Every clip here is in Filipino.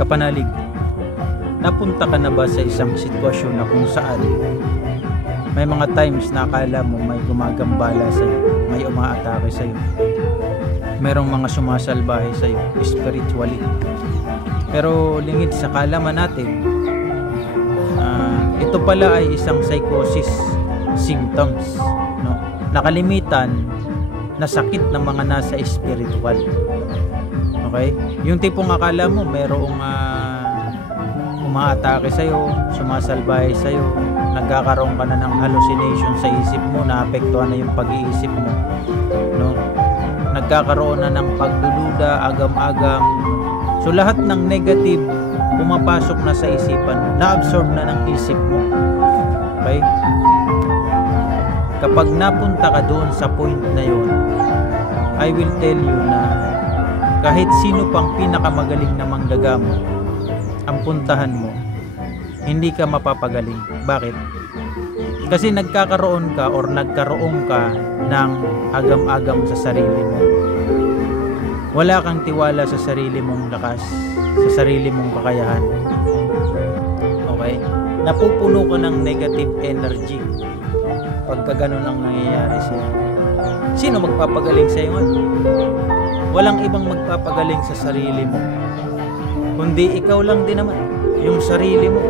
Kapanalig, napunta ka na ba sa isang sitwasyon na kung saan may mga times na akala mo may gumagambala sa'yo, may umaatake sa'yo, merong mga sumasalbahe sa'yo spiritually, pero lingid sa kaalaman natin, ito pala ay isang psychosis symptoms, no? Nakalimitan na sakit ng mga nasa spiritual. Okay? Yung tipong akala mo merong umaatake sa'yo, sumasalbahe sa'yo, nagkakaroon ka na ng hallucination sa isip mo, naapektuhan na yung pag-iisip mo, no? Nagkakaroon na ng pagdududa, agam-agam. So lahat ng negative pumapasok na sa isipan mo, na-absorb na ng isip mo. Okay? Kapag napunta ka doon sa point na yun, I will tell you na kahit sino pang pinakamagaling na manggagamot ang puntahan mo, hindi ka mapapagaling. Bakit? Kasi nagkakaroon ka or nagkaroon ka ng agam-agam sa sarili mo. Wala kang tiwala sa sarili mong lakas, sa sarili mong kakayahan. Okay? Napupuno ka ng negative energy pagka ganun ang nangyayari sa'yo. Sino magpapagaling sa'yo ngayon? Walang ibang magpapagaling sa sarili mo, kundi ikaw lang din naman, yung sarili mo.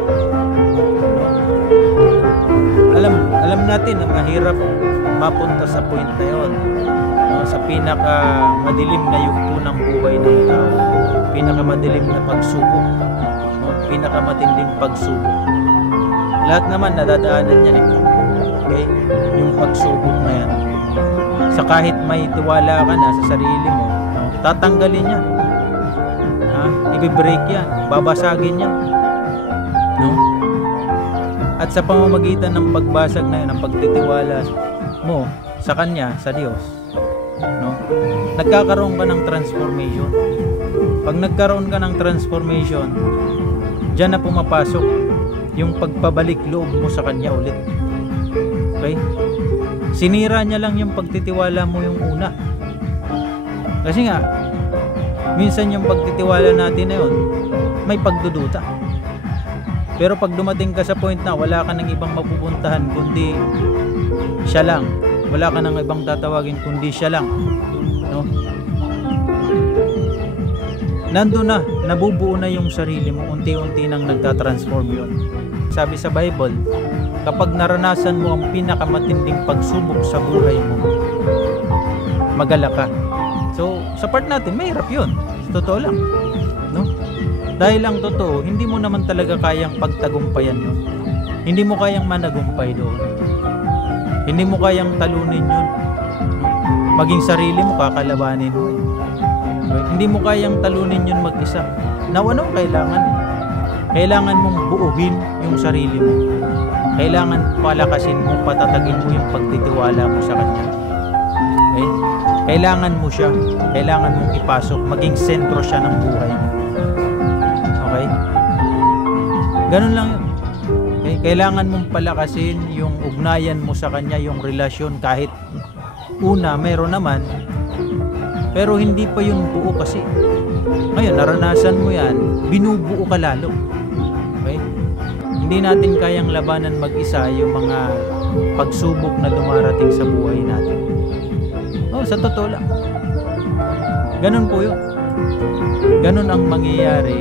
Alam natin na mahirap mapunta sa point na yun, no? Sa pinaka madilim na yugto ng buhay ng tao, pinaka madilim na pagsubok, no? Pinaka matinding pagsubok, lahat naman nadadaanan yan, okay? Yung pagsubok na yan, sa kahit may tiwala ka na sa sarili mo, no? Tatanggalin yan, i-break yan, babasagin yan, no? At sa pamamagitan ng pagbasag na yun, ng pagtitiwala mo sa Kanya, sa Diyos, no? Nagkakaroon ka ng transformation. Pag nagkaroon ka ng transformation, diyan na pumapasok yung pagpabalik loob mo sa Kanya ulit. Okay? Sinira niya lang yung pagtitiwala mo yung una. Kasi nga, minsan yung pagtitiwala natin na yun, may pagdududa. Pero pag dumating ka sa point na wala ka ng ibang mapupuntahan kundi siya lang, wala ka ng ibang tatawagin kundi siya lang, no? Nandun na, nabubuo na yung sarili mo, unti-unti nang nagtatransform yun. Sabi sa Bible, kapag naranasan mo ang pinakamatinding pagsubok sa buhay mo, magala ka. So, sa part natin, mahirap yun. Sa totoo lang, no? Dahil ang totoo, hindi mo naman talaga kayang pagtagumpayan yun. Hindi mo kayang managumpay doon. Hindi mo kayang talunin yun. Maging sarili mo, kakalabanin mo. Okay? Hindi mo kayang talunin yun mag-isa. Now, anong kailangan? Kailangan mong buuhin yung sarili mo. Kailangan palakasin mo, patatagin mo yung pagtitiwala mo sa Kanya. Okay? Kailangan mo siya. Kailangan mong ipasok. Maging sentro siya ng buhay mo. Okay? Ganun lang yun. Okay? Kailangan mong palakasin yung ugnayan mo sa Kanya, yung relasyon, kahit una, meron naman, pero hindi pa yun buo kasi. Ngayon, naranasan mo yan, binubuo ka lalo. Okay? Hindi natin kayang labanan mag-isa yung mga pagsubok na dumarating sa buhay natin. Oh, sa totoo lang. Ganun po yun. Ganun ang mangyayari,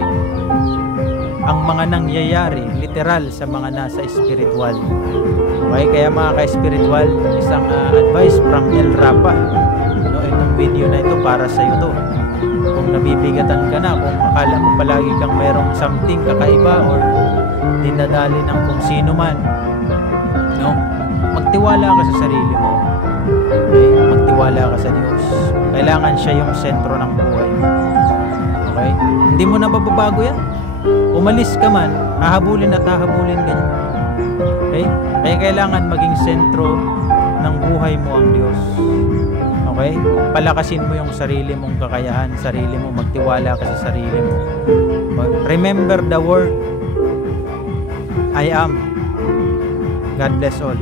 ang mga nangyayari literal sa mga nasa spiritual. Okay, kaya mga ka-spiritual, isang advice from El Rapa, no, itong video na ito para sa iyo to. Kung nabibigatan ka na, kung akala mo palagi kang mayroong something kakaiba or dinadali ng kung sino man, no, magtiwala ka sa sarili mo. Okay, magtiwala ka sa Diyos. Kailangan siya yung sentro ng buhay mo. Okay? Hindi mo na mababago yan. Umalis ka man, hahabulin at hahabulin ka niya. Okay? Kaya kailangan maging sentro ng buhay mo ang Diyos. Okay? Palakasin mo yung sarili mong kakayahan, sarili mo, magtiwala ka sa sarili mo. Okay? Remember the word, I am. God bless all.